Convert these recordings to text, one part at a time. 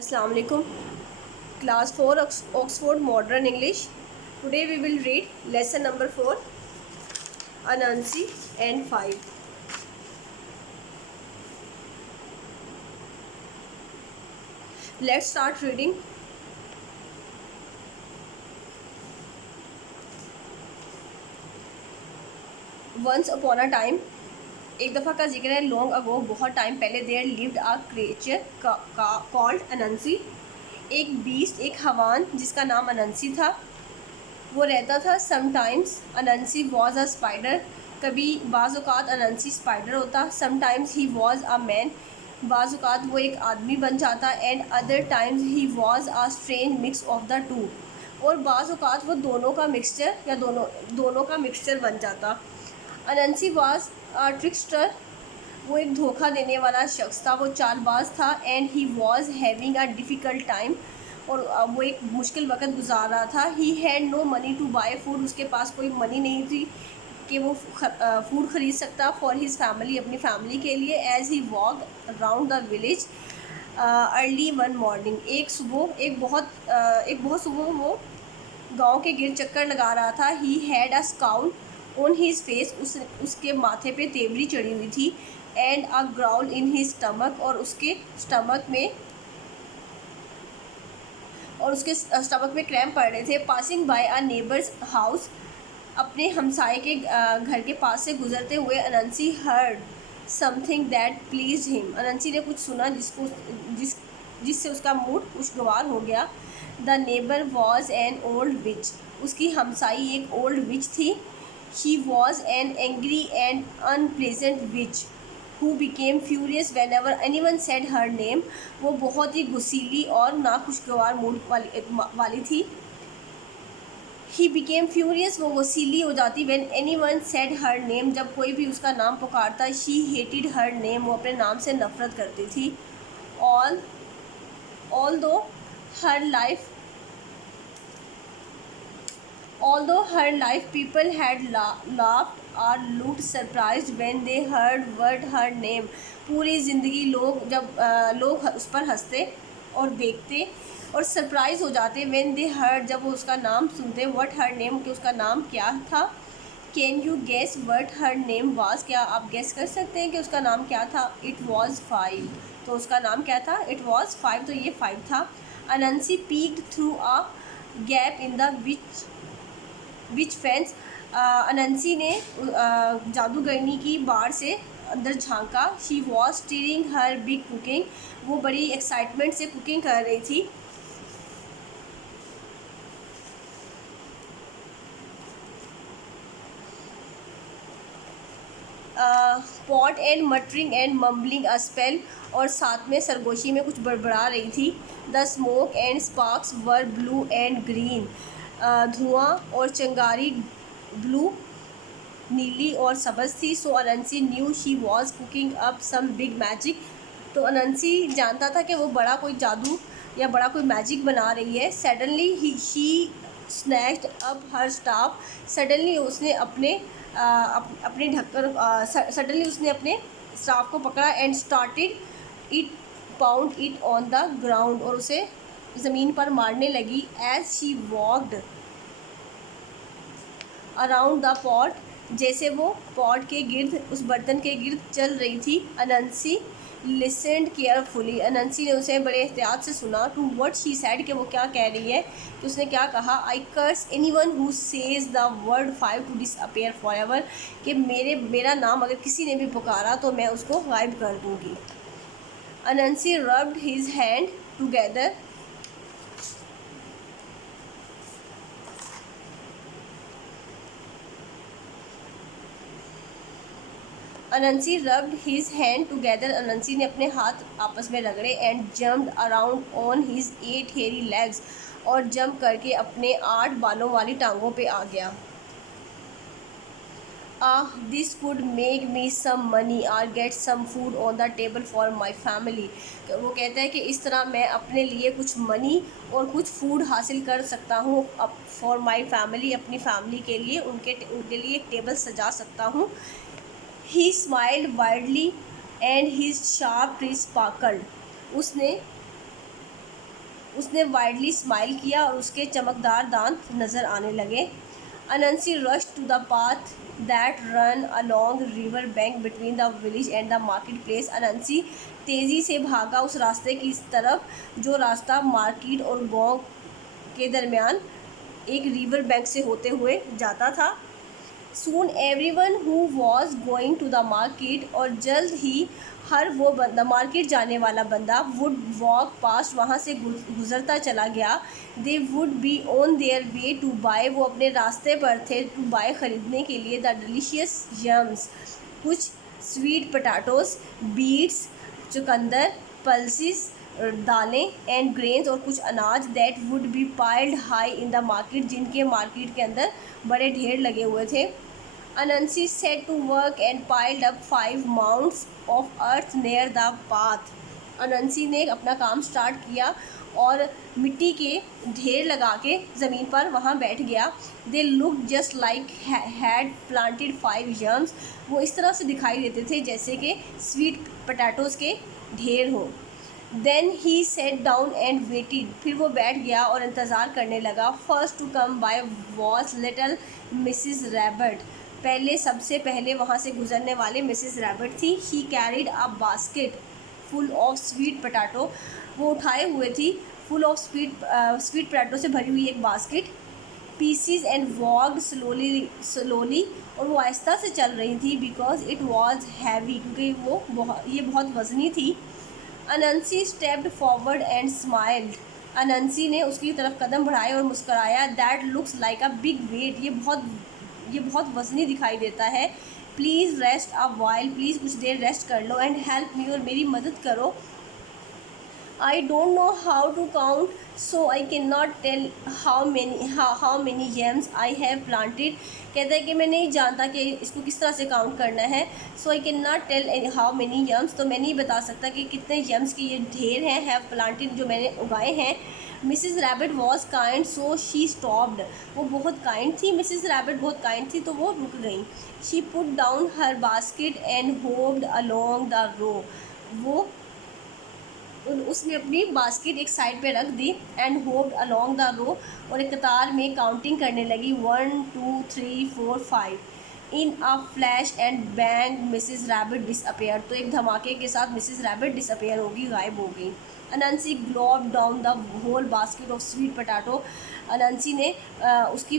Assalamu alaikum. Class 4 Oxford Modern English. Today we will read lesson number 4, Anansi and 5. Let's start reading. Once upon a time, एक दफ़ा का जिक्र है. Long ago, बहुत time पहले, there lived a creature called Anansi. एक beast, एक हवान जिसका नाम अनंसी था, वो रहता था. Sometimes Anansi was a spider. कभी बाज़-औक़ात अनंसी स्पाइडर होता. Sometimes he was a man. बाज़-औक़ात वो एक आदमी बन जाता. And other times he was a strange mix of the two. और बाज़-औक़ात वो दोनों का मिक्सचर या दोनों का मिक्सचर बन जाता. अनंसी वॉज अ ट्रिक्स्टर. वो एक धोखा देने वाला शख्स था, वो चालबाज था. And he was having a difficult time. और वो एक मुश्किल वक्त गुजार रहा था. He had no money to buy food. उसके पास कोई मनी नहीं थी कि वो फूड ख़रीद सकता फॉर हिज फैमिली, अपनी फैमिली के लिए. As he walk around the village early one morning. एक बहुत सुबह वो गांव के गिर्द चक्कर लगा रहा था. He had a scowl on his face. उसके माथे पे तेवरी चढ़ी हुई थी. And a growl in his stomach. और उसके स्टमक में क्रैम्प पड़ रहे थे. Passing by a neighbour's house. अपने हमसाए के घर के पास से गुजरते हुए Anansi heard something that pleased him. Anansi ने कुछ सुना जिससे उसका मूड खुशगवार हो गया. The neighbour was an old witch. उसकी हमसाई एक ओल्ड विच थी. She was an angry and unpleasant which who became furious whenever anyone said her name. वो बहुत ही गुस्सीली और नाखुशगवार मूड वाली थी. He became furious. वो गुस्सीली हो जाती. when anyone said her name. जब कोई भी उसका नाम पुकारता. She hated her name. वो अपने नाम से नफ़रत करती थी. although her life people had laughed or looked surprised when they heard word her name. पूरी ज़िंदगी लोग उस पर हंसते और देखते और सरप्राइज़ हो जाते. when they heard, जब वो उसका नाम सुनते. what her name, कि उसका नाम क्या था. can you guess what her name was. क्या आप गेस कर सकते हैं कि उसका नाम क्या था. it was 5. तो उसका नाम क्या था. it was 5. तो ये 5 था. Anansi peeked through a gap in the witch fence. Anansi ने जादूगरनी की बाड़ से अंदर झांका. She was stirring her big cooking. वो बड़ी एक्साइटमेंट से कुकिंग कर रही थी. Pot and muttering and mumbling a spell. और साथ में सरगोशी में कुछ बड़बड़ा रही थी. The smoke and sparks were blue and green. धुआं और चिंगारी ब्लू, नीली और सब्ज़ थी. So Anansi knew she was cooking up some big magic. तो अनंसी जानता था कि वो बड़ा कोई जादू या बड़ा कोई मैजिक बना रही है. Suddenly she snatched up her staff. Suddenly उसने अपने स्टाफ को पकड़ा. And started it pound it on the ground. और उसे ज़मीन पर मारने लगी. As she walked around the pot. जैसे वो पॉट के गिर्द, उस बर्तन के गिर्द चल रही थी. अनंसी लिसनड केयरफुली. अनंसी ने उसे बड़े एहतियात से सुना. टू व्हाट शी सैड, कि वो क्या कह रही है, कि उसने क्या कहा. I curse anyone who says the word 5 to disappear forever. कि मेरा नाम अगर किसी ने भी पुकारा तो मैं उसको गायब कर दूँगी. Anansi rubbed his hand together. Anansi rubbed his hand together. Anansi ने अपने हाथ आपस में रगड़े. And jumped around on his 8 hairy legs. और जंप करके अपने 8 बालों वाली टांगों पे आ गया. This could make me some money और get some food on the table for my family. वो कहता है कि इस तरह मैं अपने लिए कुछ मनी और कुछ फूड हासिल कर सकता हूँ फॉर माई फैमिली, अपनी फैमिली के लिए. उनके लिए एक टेबल सजा सकता हूँ. He smiled widely and his sharp teeth sparkled. उसने उसने वाइडली स्माइल किया और उसके चमकदार दांत नज़र आने लगे। Anansi rush to the path that ran along river bank between the village and the market place. Anansi तेज़ी से भागा उस रास्ते की तरफ जो रास्ता मार्केट और गांव के दरमियान एक रिवर बैंक से होते हुए जाता था। Soon everyone who was going to the market, और जल्द ही हर वो बंदा, मार्केट जाने वाला बंदा, would walk past, वहाँ से गुज़रता चला गया। They would be on their way to buy, वो अपने रास्ते पर थे, to buy, ख़रीदने के लिए, the delicious yams, कुछ स्वीट पटाटोस, बीट्स, चुकंदर, पल्सिस, दालें, एंड ग्रेन्स, और कुछ अनाज, that would be piled high in the market, जिनके मार्केट के अंदर बड़े ढेर लगे हुए थे। Anansi set to work and piled up 5 mounds of earth near the path. Anansi ने अपना काम स्टार्ट किया और मिट्टी के ढेर लगा के ज़मीन पर वहाँ बैठ गया। They look just like had planted 5 Young's, वो इस तरह से दिखाई देते थे जैसे कि स्वीट पटाटोज़ के ढेर हों। Then he sat down and waited, फिर वो बैठ गया और इंतज़ार करने लगा। First to come by was little Mrs Rabbit, पहले सबसे पहले वहाँ से गुजरने वाले मिसिस रैबिट थी। ही carried a basket full of sweet potato, वो उठाए हुए थी फुल ऑफ स्वीट पटाटो से भरी हुई एक basket. Pieces and walk slowly, और वो आहिस्ता से चल रही थी, बिकॉज इट वॉज हैवी, क्योंकि ये बहुत वज़नी थी। Anansi stepped forward and smiled, Anansi ने उसकी तरफ कदम बढ़ाए और मुस्कराया। That looks like a big weight, ये बहुत वज़नी दिखाई देता है। Please rest a while, please कुछ देर रेस्ट कर लो। एंड हेल्प मी, और मेरी मदद करो। I don't know how to count, so I can not tell how many yams I have planted, कहता है कि मैं नहीं जानता कि इसको किस तरह से काउंट करना है। So I can not tell how many yams, तो मैं नहीं बता सकता कि कितने यम्स के ये ढेर हैं, हैव प्लांटेड, जो मैंने उगाए हैं। Mrs rabbit was kind, so she stopped, वो बहुत काइंड थी, मिसिज़ रैबिट बहुत काइंड थी तो वो रुक गई। She put down her basket and hopped along the row, वो उसने अपनी बास्केट एक साइड पे रख दी। And hopped along the row, और एक कतार में काउंटिंग करने लगी। 1 2 3 4 5। इन a flash and bang Mrs rabbit disappear, तो एक धमाके के साथ मिसिज़ रैबिट डिसअपेयर होगी, गायब हो गई। Anansi gobbled down the whole basket of sweet potato, Anansi ने उसकी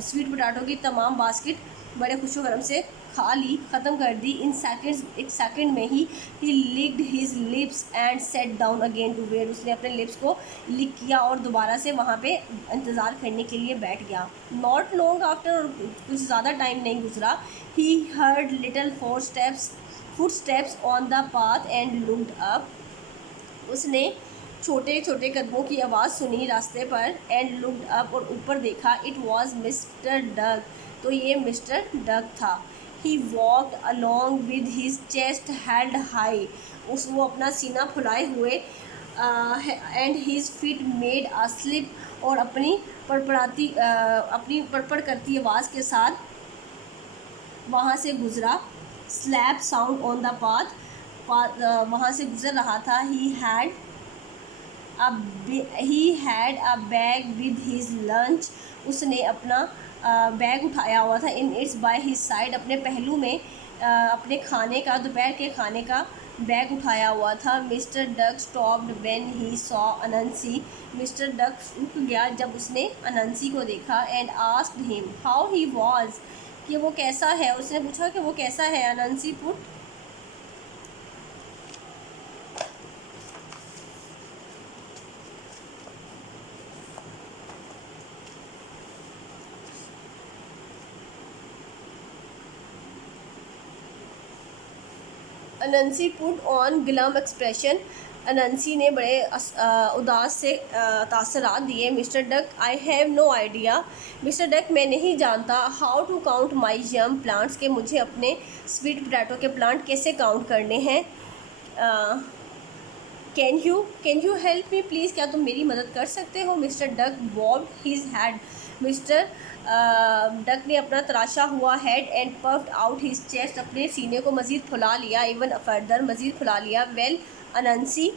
स्वीट पटाटो की तमाम बास्केट बड़े खुशोगरम से खा ली, ख़त्म कर दी। इन सेकेंड्स, एक सेकंड में ही licked his lips and sat down again to wait, उसने अपने लिप्स को लिक किया और दोबारा से वहाँ पे इंतज़ार करने के लिए बैठ गया। नॉट लॉन्ग आफ्टर, कुछ ज़्यादा टाइम नहीं गुजरा, he heard little footsteps on the path and looked up, उसने छोटे छोटे कदमों की आवाज़ सुनी रास्ते पर। एंड लुक्ड अप, और ऊपर देखा। इट वॉज मिस्टर डक, तो ये मिस्टर डक था। He walked along with his chest held high, वो अपना सीना फुलाए हुए, and his feet made a slip, और अपनी पड़पड़ करती आवाज़ के साथ वहाँ से गुज़रा। Slap sound on the path, वहाँ से गुज़र रहा था। He had a bag with his lunch, उसने अपना बैग उठाया हुआ था। In its by his side, अपने पहलू में अपने खाने का, दोपहर के खाने का बैग उठाया हुआ था। Mister Duck stopped when he saw Anansi, mister Duck रुक गया जब उसने अनंसी को देखा। And asked him how he was, कि वो कैसा है, उसने पूछा कि वो कैसा है। Anansi put Anansi put on glum expression, Anansi ने बड़े उदास से तासरात दिए। Mister Duck I have no idea, mister Duck मैं नहीं जानता। How to count my yam plants, के मुझे अपने स्वीट पोटैटो के प्लांट कैसे काउंट करने हैं। Can you help me please, क्या तुम मेरी मदद कर सकते हो। Mister Duck bobbed his head, mister Duck ने अपना तराशा हुआ head and puffed out his chest, अपने सीने को मज़ीद फुला लिया। इवन फर्दर, मज़ीद फुला लिया। वेल अनंसी,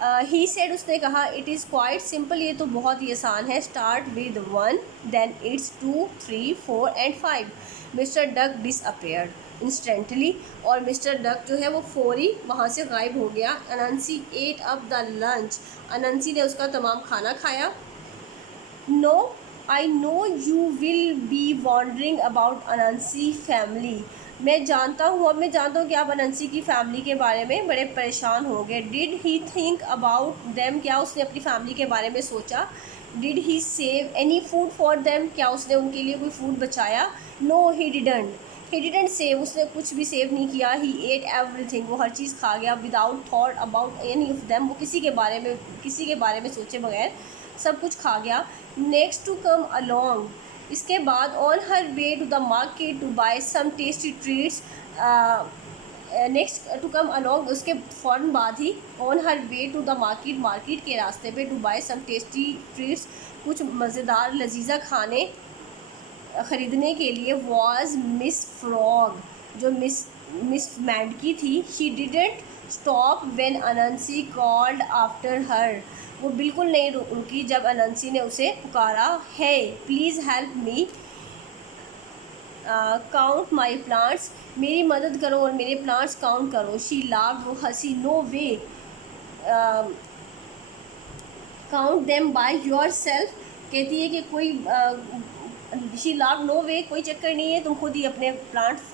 ही सेड, उसने कहा, इट इज़ क्वाइट सिंपल, ये तो बहुत ही आसान है। Start with 1, then it's 2, 3, 4 and 5। Mister Duck disappeared instantly, और मिस्टर डक जो है वो फौरी वहाँ से गायब हो गया। Anansi ate up the lunch, Anansi ने उसका तमाम खाना खाया। No, I know you will be wondering about Anansi family, मैं जानता हूँ, अब मैं जानता हूँ कि आप अनंसी की फैमिली के बारे में बड़े परेशान हो गए। Did he think about them, क्या उसने अपनी फैमिली के बारे में सोचा। Did he save any food for them, क्या उसने उनके लिए कोई फूड बचाया। नो ही डिडेंट सेव, उसने कुछ भी सेव नहीं किया। ही एट एवरीथिंग, वो हर चीज़ खा गया। Without thought about any of them, वो किसी के बारे में सोचे बगैर सब कुछ खा गया। नेक्स्ट टू कम अलोंग, इसके बाद on her way to the market to buy some tasty treats, next to come along, उसके फ़ौरन बाद ही on her way to the market के रास्ते पे to buy some tasty treats, कुछ मज़ेदार लजीजा खाने ख़रीदने के लिए, वॉज मिस फ्रॉग, जो मिस मैंडकी थी। She didn't stop when Anansi called after her, वो बिल्कुल नहीं रुकी जब अनंसी ने उसे पुकारा है। Please help me count my plants, मेरी मदद करो और मेरे प्लांट्स काउंट करो। शी लाफ्ड, वो हंसी। No way, count them by yourself, कहती है कि कोई शी लाफ्ड, नो वे, कोई चक्कर नहीं है, तुम खुद ही अपने प्लांट्स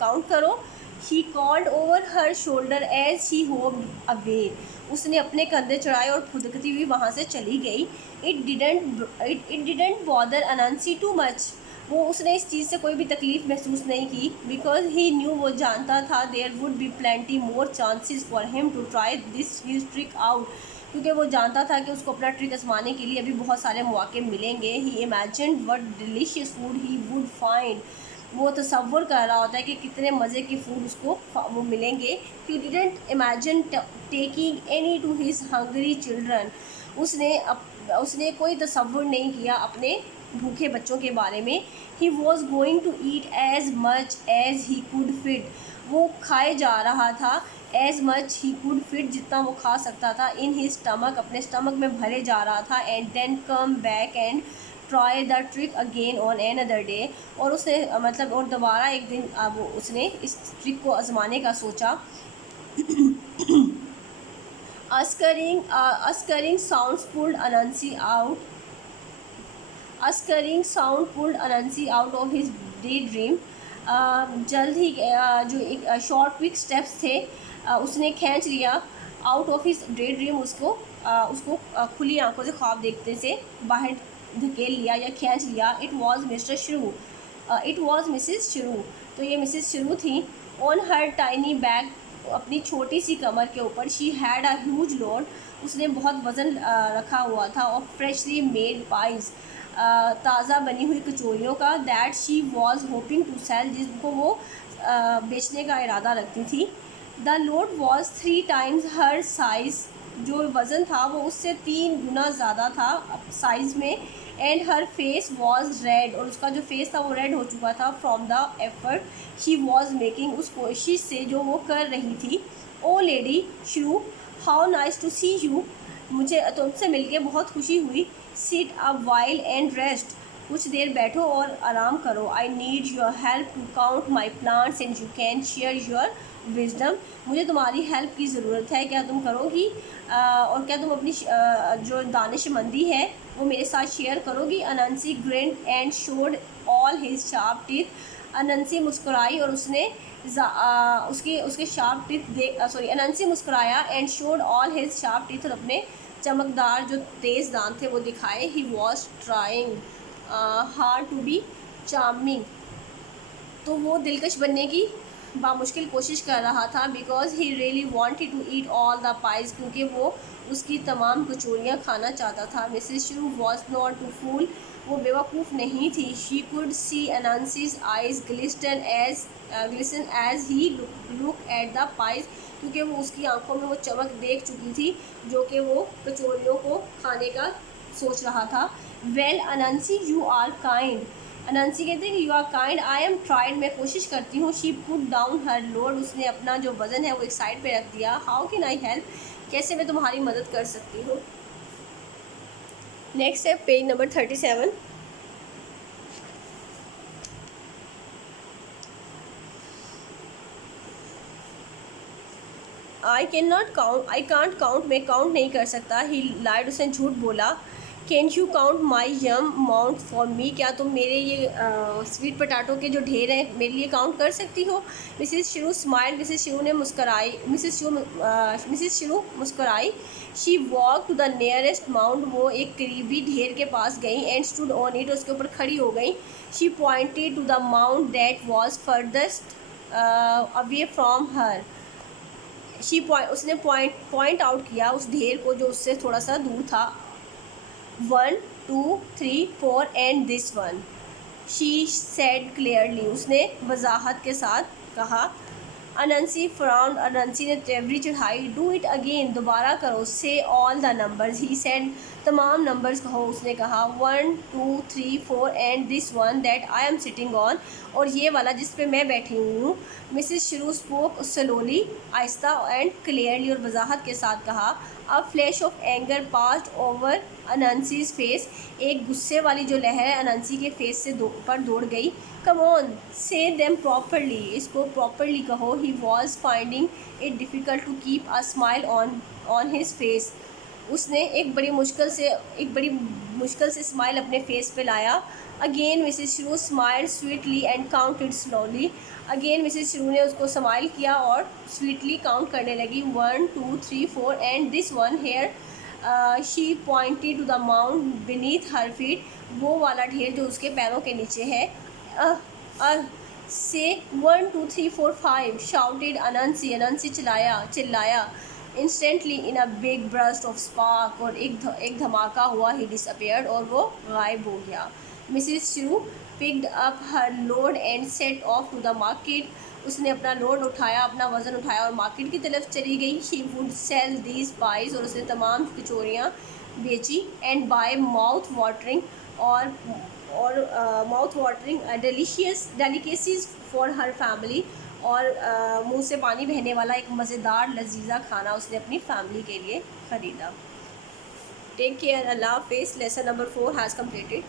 काउंट करो। He called over her shoulder as he hopped away, उसने अपने कंधे चढ़ाए और फुदकती हुई वहाँ से चली गई। It didn't bother Anansi too much, वो उसने इस चीज़ से कोई भी तकलीफ़ महसूस नहीं की। बिकॉज ही न्यू, वो जानता था, there would be plenty more chances for him to try this his trick out, क्योंकि वो जानता था कि उसको अपना ट्रिक आजमाने के लिए अभी बहुत सारे मौके मिलेंगे। He imagined what delicious food he would find, वो तसव्वुर कर रहा होता है कि कितने मज़े के फूड उसको वो मिलेंगे। He didn't imagine taking any two his Hungary children, उसने कोई तसव्वुर नहीं किया अपने भूखे बच्चों के बारे में। He was going to eat as much as he could fit, वो खाए जा रहा था। As much he could fit, जितना वो खा सकता था। इन हिज स्टमक, अपने स्टमक में भरे जा रहा था। And then come back and try the trick again on another day, और उसने मतलब और दोबारा एक दिन अब उसने इस ट्रिक को आजमाने का सोचा। Scurrying sounds pulled Anansi out, scurrying sound pulled Anansi out of his daydream, जल्द ही जो एक शॉर्ट क्विक स्टेप्स थे उसने खींच लिया out of his day dream, उसको खुली आंखों से ख्वाब देखते से बाहर धकेल लिया या खींच लिया। इट वॉज मिस्टर शुरू, इट वॉज मिसिज शुरू, तो ये मिसिज शुरू थी। ऑन हर टाइनी बैग, अपनी छोटी सी कमर के ऊपर, she had a huge load, उसने बहुत वज़न रखा हुआ था। और फ्रेशली मेड पाइज, ताज़ा बनी हुई कचौरियों का। That she was hoping to sell, जिनको वो बेचने का इरादा रखती थी। The load was 3 times her size, जो वज़न था वो उससे 3 गुना ज़्यादा था साइज़ में। And her face was red, और उसका जो फेस था वो रेड हो चुका था from the effort she was making, उस कोशिश से जो वो कर रही थी। Oh lady Shiru, how nice to see you, मुझे तुमसे मिलके बहुत खुशी हुई। Sit a while and rest, कुछ देर बैठो और आराम करो। I need your help to count my plants and you can share your wisdom, मुझे तुम्हारी हेल्प की ज़रूरत है, क्या तुम करोगी? और क्या तुम अपनी जो दानिशमंदी है वो मेरे साथ शेयर करोगी? Anansi grinned and showed all his sharp teeth, Anansi मुस्कुराई और उसने उसके शार्प टीथ अनंसी मुस्कुराया and showed all his sharp teeth, और अपने चमकदार जो तेज़ दांत थे वो दिखाए। He was trying hard to be charming, तो वो दिलकश बनने की बामुश्किल कोशिश कर रहा था। Because he really wanted to eat all the pies, क्योंकि वो उसकी तमाम कचौरियाँ खाना चाहता था। मिसेस शुरू वॉज नॉट टू फूल, वो बेवकूफ़ नहीं थी। She could see Anansi's eyes glisten as he look at the pies, क्योंकि वो उसकी आंखों में वो चमक देख चुकी थी जो कि वो कचौरियों को खाने का सोच रहा था। Well Anansi you are kind, Anansi कहते हैं कि you are kind, I am tried, मैं कोशिश करती हूँ। She put down her load, उसने अपना जो वज़न है वो एक साइड पे रख दिया। हाउ कैन आई हेल्प, कैसे मैं तुम्हारी मदद कर सकती हूँ। नेक्स्ट है page number 37। I can't count, मैं काउंट नहीं कर सकता। ही लाइड, उसने झूठ बोला। Can you count my yam amount for me, क्या तुम मेरे ये स्वीट पोटैटो के जो ढेर हैं मेरे लिए काउंट कर सकती हो। Mrs Shiru smile, Mrs Shiru ने मुस्कराई। मिसिस शिरू मुस्कराई। She walk to the nearest mound, वो एक करीबी ढेर के पास गई। एंड स्टूड ऑन इट, उसके ऊपर खड़ी हो गई। She pointed to the mound that was furthest away from her. उसने पॉइंट आउट किया उस ढेर को जो उससे थोड़ा सा दूर था। 1 2 3 4 and this one, she said clearly, उसने वजाहत के साथ कहा। अनंसी फ्राउंड, अनंसी ने तेवरी चढ़ाई। डू इट अगेन, दोबारा करो। Say all the numbers, he said, तमाम नंबर्स कहो, उसने कहा। 1 2 3 4 and this one that I am sitting on, और ये वाला जिस पे मैं बैठी हुई हूँ। मिसिस शिरू स्पोक स्लोली, आहिस्ता एंड क्लियरली, और वजाहत के साथ कहा। A flash of anger passed over Anansi's face, एक गुस्से वाली जो लहर है अनंसी के फेस से पर दौड़ गई। Come on say them properly, इसको प्रॉपरली कहो। He was finding it difficult to keep a smile on his face, उसने एक बड़ी मुश्किल से स्माइल अपने फेस पे लाया। Again Mrs Shiru smile sweetly and counted slowly, again Mrs Shiru ने उसको स्माइल किया और स्वीटली काउंट करने लगी। 1 2 3 4 and this one here, she pointed to the mount beneath her feet, वो वाला ढेर जो उसके पैरों के नीचे है। से 1 2 3 4 5 शाउटेड अनंसी, अनंसी चिल्लाया। Instantly in a big burst of spark, और एक धमाका हुआ। ही डिसअपियर्ड, और वो गायब हो गया। Mrs Shiru picked up her load and set off to the market, उसने अपना लोड उठाया, अपना वज़न उठाया और मार्केट की तरफ चली गई। She would sell these pies, और उसने तमाम कचौरियाँ बेची। एंड बाय माउथ वाटरिंग, और mouth watering delicacies for her family, और मुंह से पानी बहने वाला एक मज़ेदार लजीजा खाना उसने अपनी फैमिली के लिए ख़रीदा। टेक केयर, अल्लाह हाफिज़। Lesson number 4 has completed.